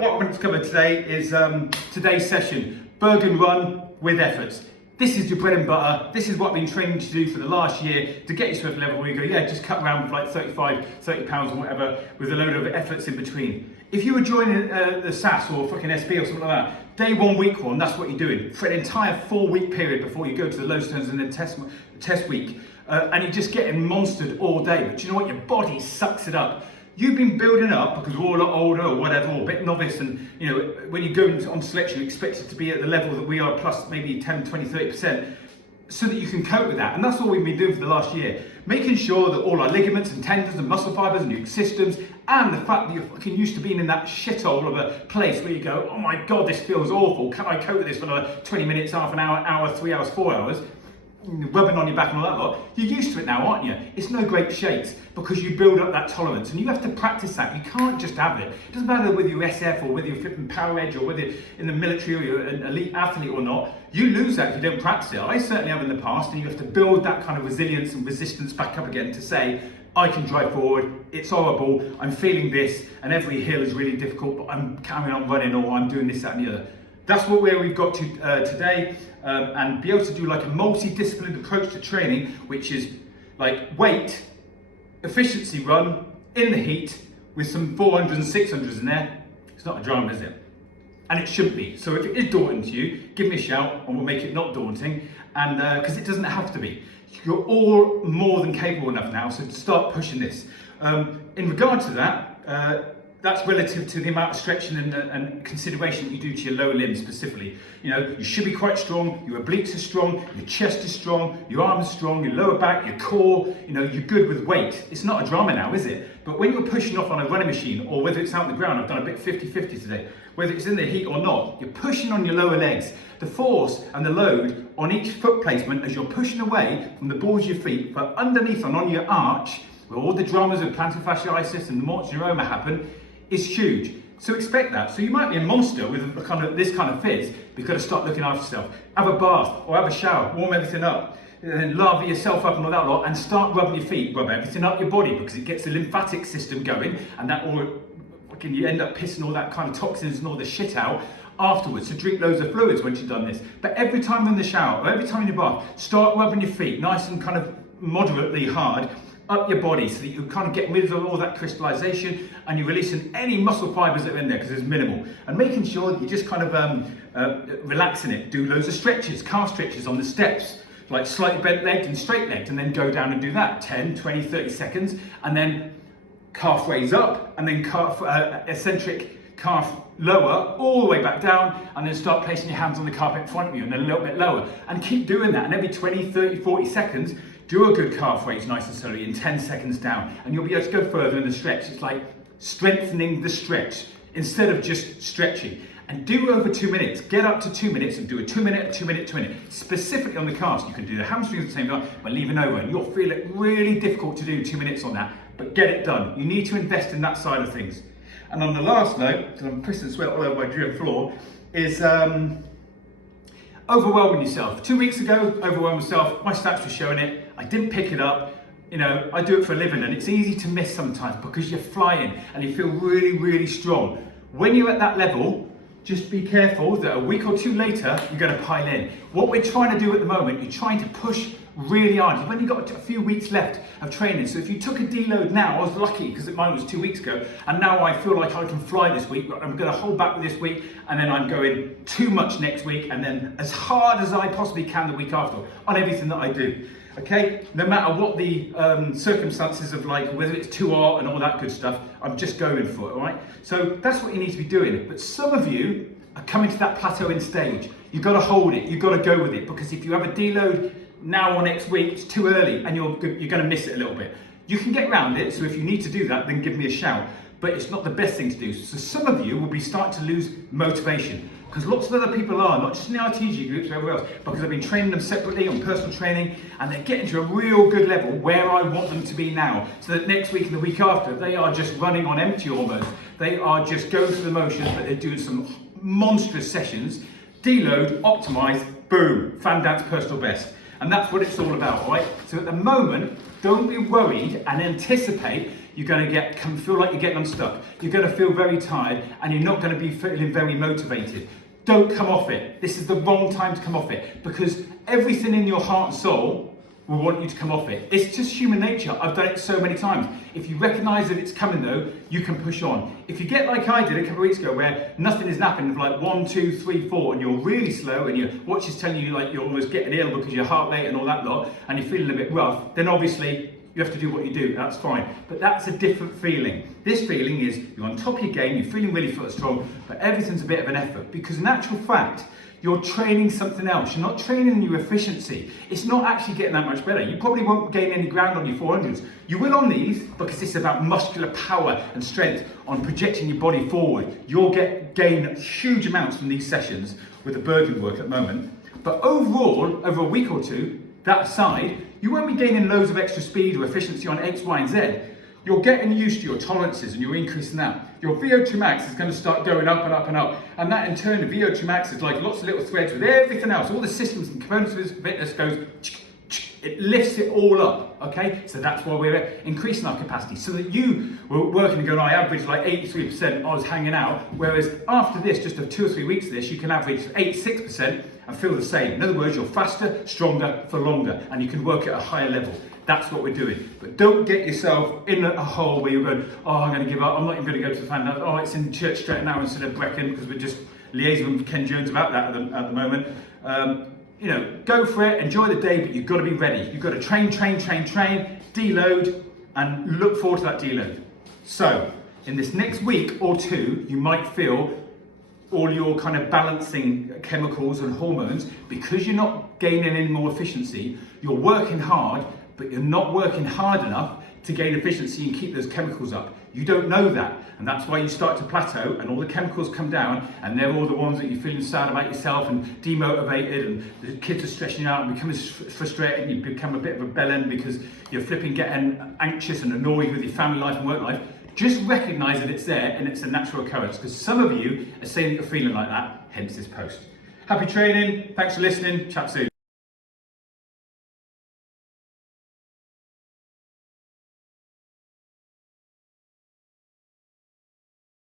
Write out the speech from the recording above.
what I want to cover today is today's session, Bergen run with efforts. This is your bread and butter. This is what I've been training to do for the last year to get you to a level where you go, yeah, just cut around with like 30 pounds or whatever with a load of efforts in between. If you were joining the SAS or fucking SB or something like that, day one, week one, that's what you're doing for an entire 4-week period before you go to the low stones and then test week. And you're just getting monstered all day. But you know what? Your body sucks it up. You've been building up because we're all a lot older or whatever, or a bit novice, and you know, when you go on selection, you expect it to be at the level that we are, plus maybe 10, 20, 30%, so that you can cope with that. And that's all we've been doing for the last year. Making sure that all our ligaments and tendons and muscle fibers and your systems, and the fact that you're fucking used to being in that shithole of a place where you go, oh my God, this feels awful. Can I cope with this for another 20 minutes, half an hour, 3 hours, 4 hours? Rubbing on your back and all that lot, you're used to it now, aren't you? It's no great shakes because you build up that tolerance and you have to practice that. You can't just have it. It doesn't matter whether you're SF or whether you're flipping power edge or whether you're in the military or you're an elite athlete or not. You lose that if you don't practice it. I certainly have in the past, and you have to build that kind of resilience and resistance back up again to say, I can drive forward, it's horrible, I'm feeling this, and every hill is really difficult, but I'm carrying on running, or I'm doing this, that and the other. That's where we've got to today, and be able to do like a multi-disciplined approach to training, which is like weight, efficiency run, in the heat, with some 400s and 600s in there. It's not a drama, is it? And it shouldn't be. So if it is daunting to you, give me a shout and we'll make it not daunting, and because it doesn't have to be. You're all more than capable enough now, so start pushing this. In regard to that, that's relative to the amount of stretching and consideration that you do to your lower limbs specifically. You know, you should be quite strong, your obliques are strong, your chest is strong, your arms are strong, your lower back, your core, you know, you're good with weight. It's not a drama now, is it? But when you're pushing off on a running machine, or whether it's out on the ground, I've done a bit 50-50 today, whether it's in the heat or not, you're pushing on your lower legs. The force and the load on each foot placement as you're pushing away from the balls of your feet, but underneath and on your arch, where all the dramas of plantar fasciitis and mortise neuroma happen, is huge. So expect that. So you might be a monster with this kind of phys, but you've got to start looking after yourself. Have a bath or have a shower, warm everything up, and then lather yourself up and all that lot, and start rubbing your feet, rub everything up your body, because it gets the lymphatic system going, and that all, you end up pissing all that kind of toxins and all the shit out afterwards. So drink loads of fluids once you've done this. But every time in the shower or every time in your bath, start rubbing your feet nice and kind of moderately hard up your body, so that you're kind of getting rid of all that crystallization and you're releasing any muscle fibers that are in there, because there's minimal. And making sure that you're just kind of relaxing it. Do loads of stretches, calf stretches on the steps, like slightly bent legged and straight legged, and then go down and do that 10, 20, 30 seconds, and then calf raise up, and then calf eccentric calf lower, all the way back down, and then start placing your hands on the carpet in front of you, and then a little bit lower. And keep doing that, and every 20, 30, 40 seconds, do a good calf raise nice and slowly in 10 seconds down, and you'll be able to go further in the stretch. It's like strengthening the stretch instead of just stretching. And do over 2 minutes. Get up to 2 minutes and do a 2 minute, 2 minute, 2 minute. Specifically on the calves, you can do the hamstrings at the same time by leaving over, and you'll feel it really difficult to do 2 minutes on that, but get it done. You need to invest in that side of things. And on the last note, because I'm pissing sweat all over my gym floor, is overwhelming yourself. 2 weeks ago, overwhelmed myself. My stats were showing it. I didn't pick it up. You know, I do it for a living, and it's easy to miss sometimes because you're flying and you feel really, really strong. When you're at that level, just be careful that a week or two later, you're going to pile in. What we're trying to do at the moment, you're trying to push really hard. You've only got a few weeks left of training. So if you took a deload now, I was lucky because mine was 2 weeks ago, and now I feel like I can fly this week, but I'm going to hold back with this week, and then I'm going too much next week, and then as hard as I possibly can the week after on everything that I do. Okay, no matter what the circumstances of, like whether it's too hot and all that good stuff, I'm just going for it, all right? So that's what you need to be doing. But some of you are coming to that plateauing stage. You've got to hold it, you've got to go with it, because if you have a deload now or next week, it's too early and you're going to miss it a little bit. You can get around it, so if you need to do that, then give me a shout. But it's not the best thing to do. So some of you will be starting to lose motivation, because lots of other people are, not just in the RTG groups, but everywhere else, because I've been training them separately on personal training, and they're getting to a real good level where I want them to be now, so that next week and the week after, they are just running on empty almost. They are just going through the motions, but they're doing some monstrous sessions, deload, optimize, boom, fan dance personal best. And that's what it's all about, right? So at the moment, don't be worried and anticipate you're going to feel like you're getting unstuck. You're going to feel very tired, and you're not going to be feeling very motivated. Don't come off it. This is the wrong time to come off it, because everything in your heart and soul will want you to come off it. It's just human nature. I've done it so many times. If you recognise that it's coming though, you can push on. If you get like I did a couple of weeks ago, where nothing is happening, like 1, 2, 3, 4, and you're really slow, and your watch is telling you like you're almost getting ill because your heart rate and all that lot, and you're feeling a bit rough, then obviously you have to do what you do, that's fine. But that's a different feeling. This feeling is you're on top of your game, you're feeling really strong, but everything's a bit of an effort, because in actual fact, you're training something else. You're not training your efficiency. It's not actually getting that much better. You probably won't gain any ground on your 400s. You will on these, because it's about muscular power and strength on projecting your body forward. You'll gain huge amounts from these sessions with the Bergen work at the moment. But overall, over a week or two, that aside, you won't be gaining loads of extra speed or efficiency on X, Y, and Z. You're getting used to your tolerances and you're increasing that. Your VO2 max is going to start going up and up and up. And that in turn, the VO2 max is like lots of little threads with everything else. All the systems and components of fitness goes, it lifts it all up, okay? So that's why we're increasing our capacity. So that you were working and going, I averaged like 83%, I was hanging out. Whereas after this, just 2 or 3 weeks of this, you can average 86% and feel the same. In other words, you're faster, stronger for longer, and you can work at a higher level. That's what we're doing. But don't get yourself in a hole where you're going, oh, I'm going to give up, I'm not even going to go to the fan. Oh, it's in Church Street now instead of Bergen, because we're just liaising with Ken Jones about that at the moment. You know, go for it, enjoy the day, but you've got to be ready. You've got to train, deload, and look forward to that deload. So, in this next week or two, you might feel all your kind of balancing chemicals and hormones, because you're not gaining any more efficiency, you're working hard, but you're not working hard enough to gain efficiency and keep those chemicals up. You don't know that, and that's why you start to plateau and all the chemicals come down, and they're all the ones that you're feeling sad about yourself and demotivated, and the kids are stressing you out and becoming frustrated, and you become a bit of a bellend because you're flipping getting anxious and annoyed with your family life and work life. Just recognise that it's there and it's a natural occurrence, because some of you are saying that you're feeling like that, hence this post. Happy training, thanks for listening, chat soon.